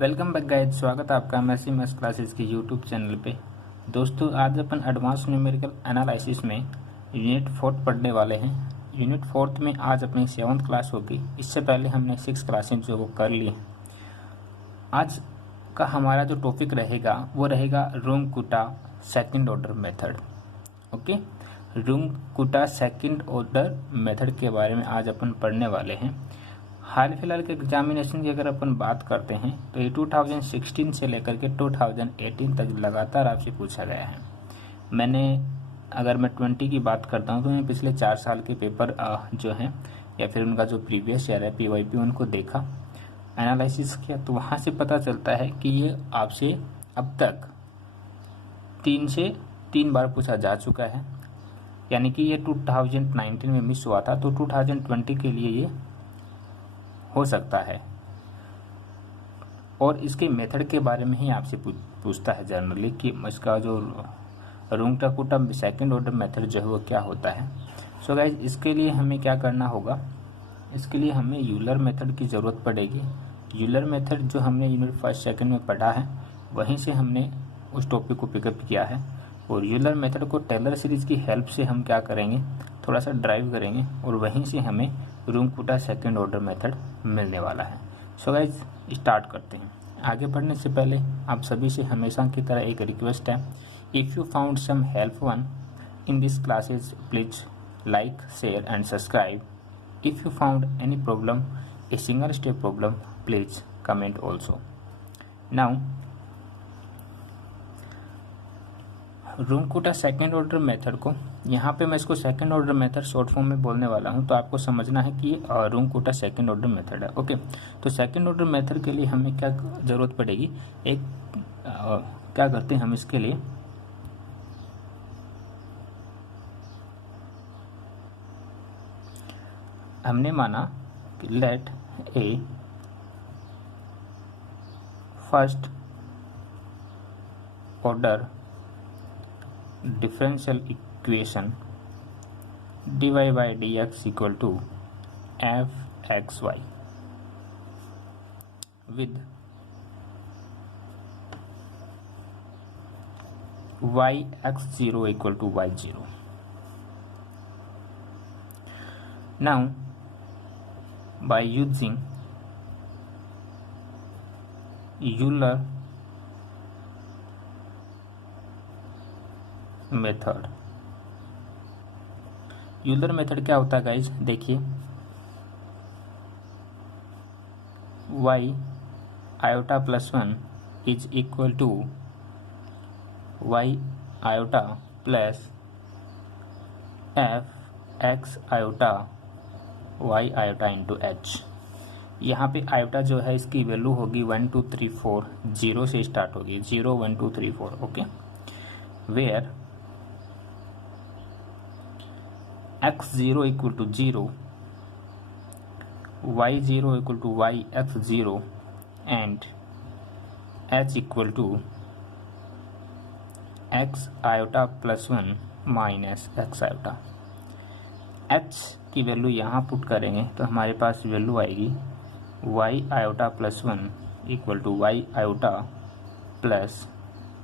Welcome back guys, स्वागत है आपका मैसी मैथ्स क्लासेस के यूट्यूब चैनल पे। दोस्तों, आज अपन एडवांस न्यूमेरिकल एनालिसिस में यूनिट 4 पढ़ने वाले हैं। यूनिट 4 में आज अपनी 7th क्लास होगी। इससे पहले हमने 6 क्लासेस जो वो कर ली हैं। आज का हमारा जो टॉपिक रहेगा वो रहेगा Runge Kutta second order method. Okay, Runge Kutta second order method के बारे में आज अपन पढ़ने वाले हैं। हाल फिलहाल के एग्जामिनेशन की अगर अपन बात करते हैं तो ये 2016 से लेकर के 2018 तक लगातार आपसे पूछा गया है। अगर मैं 20 की बात करता हूँ तो मैं पिछले 4 साल के पेपर जो हैं या फिर उनका जो प्रीवियस ईयर है PYP उनको देखा, एनालिसिस किया, तो वहाँ से पता चलता है कि ये आपसे अब तक 3 बार पूछा जा चुका है। यानी कि ये 2019 में मिस हुआ था, तो 2020 के लिए ये हो सकता है। और इसके मेथड के बारे में ही आपसे पूछता है जनरली कि इसका जो रुंग-कूटा सेकंड ऑर्डर मेथड जो है वो क्या होता है। सो गाइज, इसके लिए हमें क्या करना होगा, इसके लिए हमें यूलर मेथड की ज़रूरत पड़ेगी। यूलर मेथड जो हमने यूनिट 1 सेकंड में पढ़ा है, वहीं से हमने उस टॉपिक को पिकअप किया है। और यूलर मेथड को टेलर सीरीज की हेल्प से हम क्या करेंगे, थोड़ा सा ड्राइव करेंगे और वहीं से हमें रुंग-कूटा सेकंड ऑर्डर मेथड मिलने वाला है। सो गाइज, स्टार्ट करते हैं। आगे बढ़ने से पहले आप सभी से हमेशा की तरह एक रिक्वेस्ट है, if you found some helpful in this classes please like, share and subscribe. If you found any problem, a single step problem, please comment also. Now Runge Kutta second order method को, यहाँ पे मैं इसको second order method short form में बोलने वाला हूँ, तो आपको समझना है कि रुंग-कूटा सेकंड ऑर्डर मेथड है। ओके, तो सेकंड ऑर्डर मेथड के लिए हमें क्या ज़रूरत पड़ेगी, क्या करते हैं हम इसके लिए, हमने माना कि let a first order differential equation dy by dx equal to fxy with yx0 equal to y0. Now, by using Euler method, Euler method क्या होता है गाइज, देखिए, y iota plus 1 is equal to y iota plus f x iota y iota into h। यहाँ पे iota जो है इसकी value होगी 1 2 3 4, 0 से स्टार्ट होगी, 0 1 2 3 4। Okay, where x0 equal to 0, y0 equal to yx0 and h equal to x iota plus 1 minus x iota। h की value यहाँ पुट करेंगे तो हमारे पास वैल्यू आएगी y iota plus 1 equal to y iota plus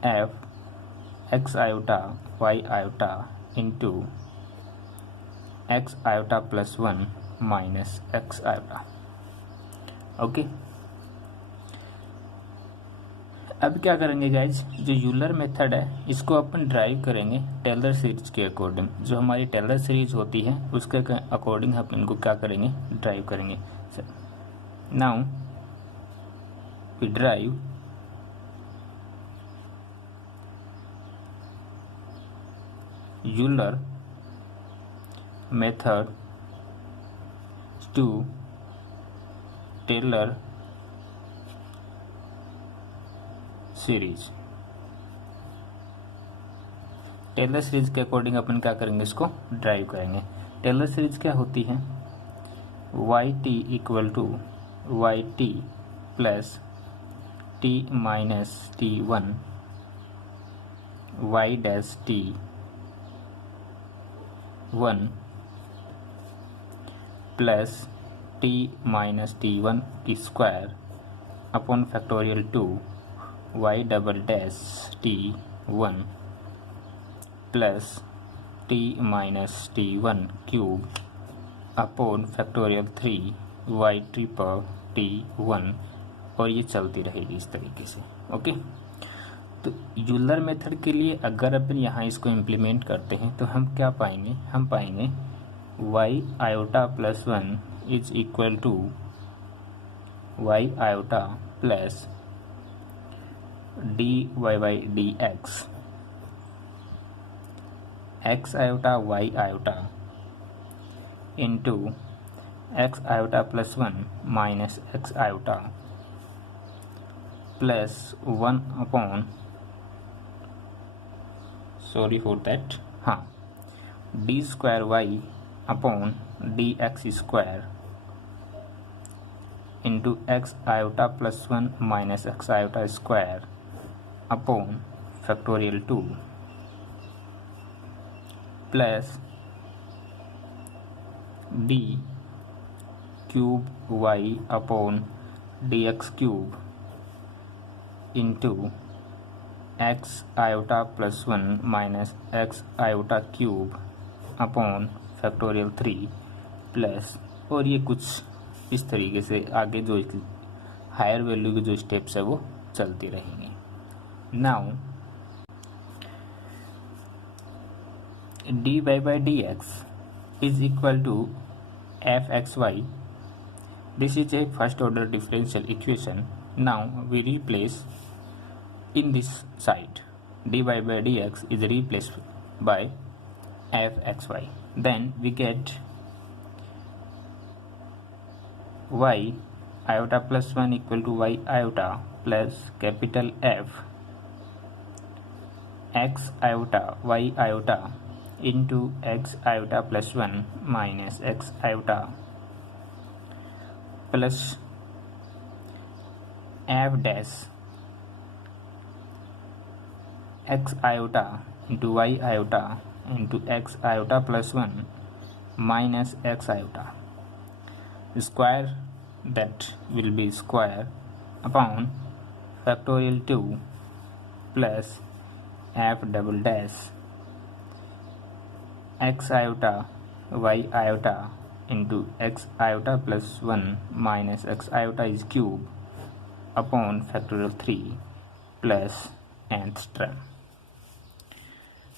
f x iota y iota into x iota plus 1 minus x iota. Okay, अब क्या करेंगे गाइज, जो यूलर मेथड है इसको अपन ड्राइव करेंगे टेलर सीरीज के अकॉर्डिंग। जो हमारी टेलर सीरीज होती है उसके अकॉर्डिंग हम इनको क्या करेंगे, ड्राइव करेंगे। Now we derive Euler method to Taylor series। Taylor series के अकॉर्डिंग अपन क्या करेंगे, इसको ड्राइव करेंगे। टेलर सीरीज क्या होती है, yt equal to yt plus t minus t1 y dash t1 plus T minus T1 की square upon factorial 2 y double dash t1 plus t minus t1 cube upon factorial 3 y triple t1, और ये चलती रहेगी इस तरीके से। Okay, तो Euler method के लिए अगर अपन यहाँ इसको इम्प्लीमेंट करते हैं तो हम क्या पाएंगे, हम पाएंगे y iota plus 1 is equal to y iota plus dy by d x iota y iota into x iota plus 1 minus x iota plus 1 upon, sorry for that, हाँ, d square y upon d x square into x iota plus 1 minus x iota square upon factorial 2 plus d cube y upon d x cube into x iota plus 1 minus x iota cube upon factorial 3 plus, और ये कुछ इस तरीके से आगे जो higher value के जो स्टेप्स है वो चलती रहेंगी। Now D Y by D X is equal to F X Y, this is a first order differential equation. Now we replace in this side dy by dx is replaced by fxy, then we get y iota plus 1 equal to y iota plus capital F x iota y iota into x iota plus 1 minus x iota plus f dash x iota into y iota into x iota plus 1 minus x iota square, that will be square upon factorial 2 plus f double dash x iota y iota into x iota plus 1 minus x iota is cube upon factorial 3 plus nth term.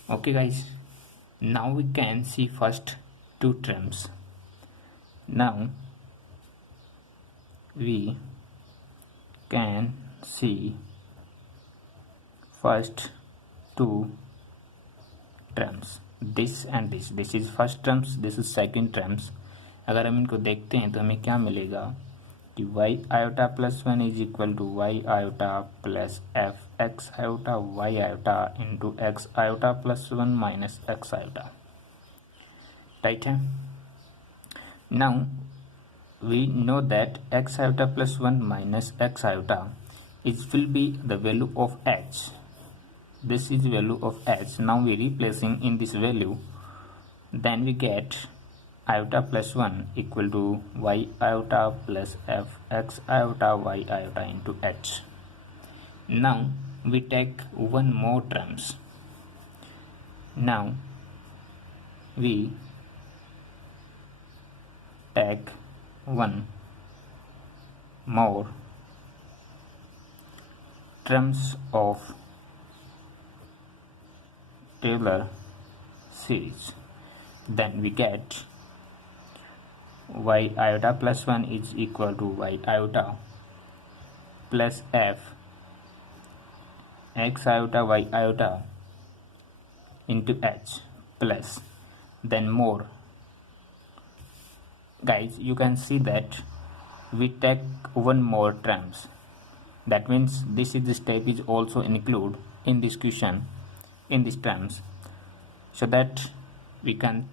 Okay guys, now we can see first two terms. Now we can see first two terms, this and this. This is first terms, this is second terms. अगर हम इनको देखते हैं तो हमें क्या मिलेगा कि y iota plus 1 is equal to y iota plus f x iota y iota into x iota plus 1 minus x iota, right है। Now we know that x iota plus 1 minus x iota is will be the value of h, this is value of h. Now we replacing in this value, then we get iota plus 1 equal to y iota plus f x iota y iota into h. Now we take one more terms. Now we take one more terms of Taylor series. Then we get y iota plus 1 is equal to y iota plus f x iota y iota into h plus, then more. Guys, you can see that we take one more terms. That means this is the step is also include in this question in these terms, so that we can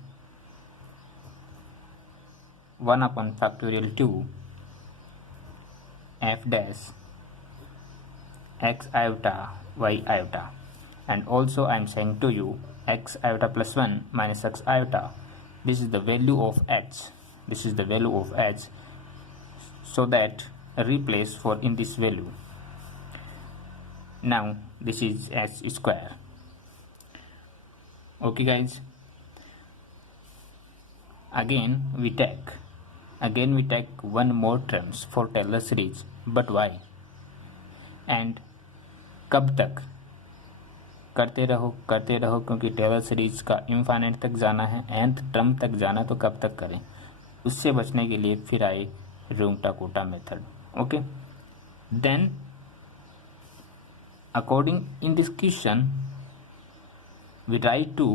1 upon factorial 2 f dash x iota y iota, and also I am saying to you x iota plus 1 minus x iota, this is the value of h, this is the value of h, so that replace for in this value. Now this is s square. Okay guys, again we take one more terms for Taylor series, but why and कब तक? करते रहो क्योंकि Taylor series का infinite तक जाना है, nth term तक जाना, तो कब तक करें? उससे बचने के लिए फिर आए Runge Kutta method. Okay, then according in this question we write to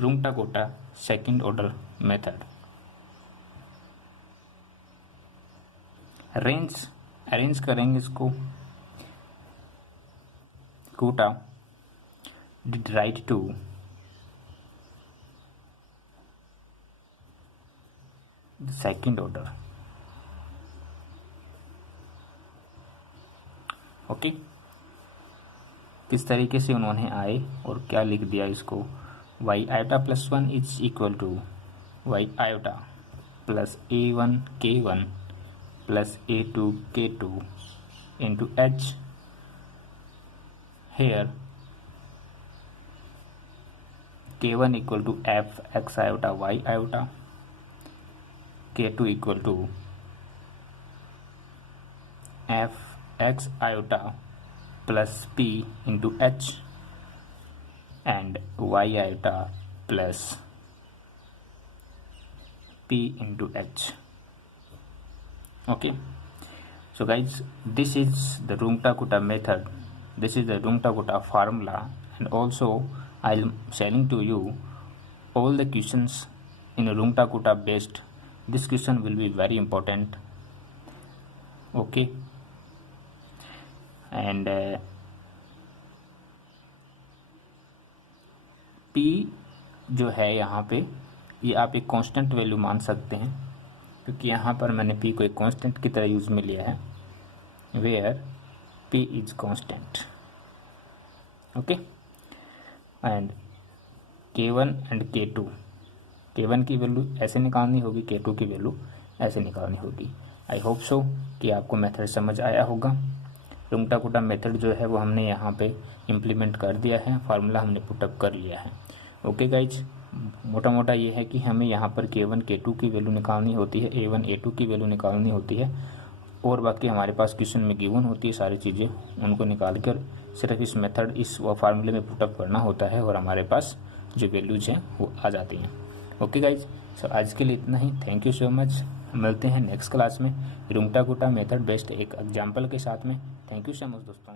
Runge Kutta second order method. Arrange करेंगे इसको. Kutta did write to the second order. Okay, किस तरीके से उन्होंने आए और क्या लिख दिया इसको. y iota plus 1 is equal to y iota plus a1 k1 plus a2 k2 into h. Here k1 equal to F x iota Y iota, k2 equal to F x iota plus p into h and y iota plus p into h. Okay, so guys, this is the Runge Kutta method, this is the Runge Kutta formula, and also I'm sharing to you all the questions in रुंगटा-कोटा based. This question will be very important. Okay, and P जो है यहाँ पे, ये आप एक constant value मान सकते हैं, क्योंकि यहाँ पर मैंने P को एक कांस्टेंट की तरह यूज में लिया है, where P is constant. Okay, and k1 and k2, k1 की वैल्यू ऐसे निकालनी होगी, k2 की वैल्यू ऐसे निकालनी होगी. आई होप सो कि आपको मेथड समझ आया होगा. रुंगटा-कोटा मेथड जो है वो हमने यहाँ पे इम्प्लीमेंट कर दिया है, फार्मूला हमने पुटअप कर लिया है. ओके गाइज, मोटा मोटा ये है कि हमें यहाँ पर k1 k2 की वैल्यू निकालनी होती है, a1 a2 की वैल्यू निकालनी होती है, और बाकी हमारे पास क्वेश्चन में गिवन होती है सारी चीज़ें, उनको निकाल कर सिर्फ इस मेथड इस फार्मूले में पुटअप करना होता है और हमारे पास जो वैल्यूज हैं वो आ जाती हैं. ओके गाइज, सो आज के लिए इतना ही. Thank you so much. मिलते हैं नेक्स्ट क्लास में रुंगटा-कोटा मेथड बेस्ड एक एग्जाम्पल के साथ में. थैंक यू सो मच दोस्तों.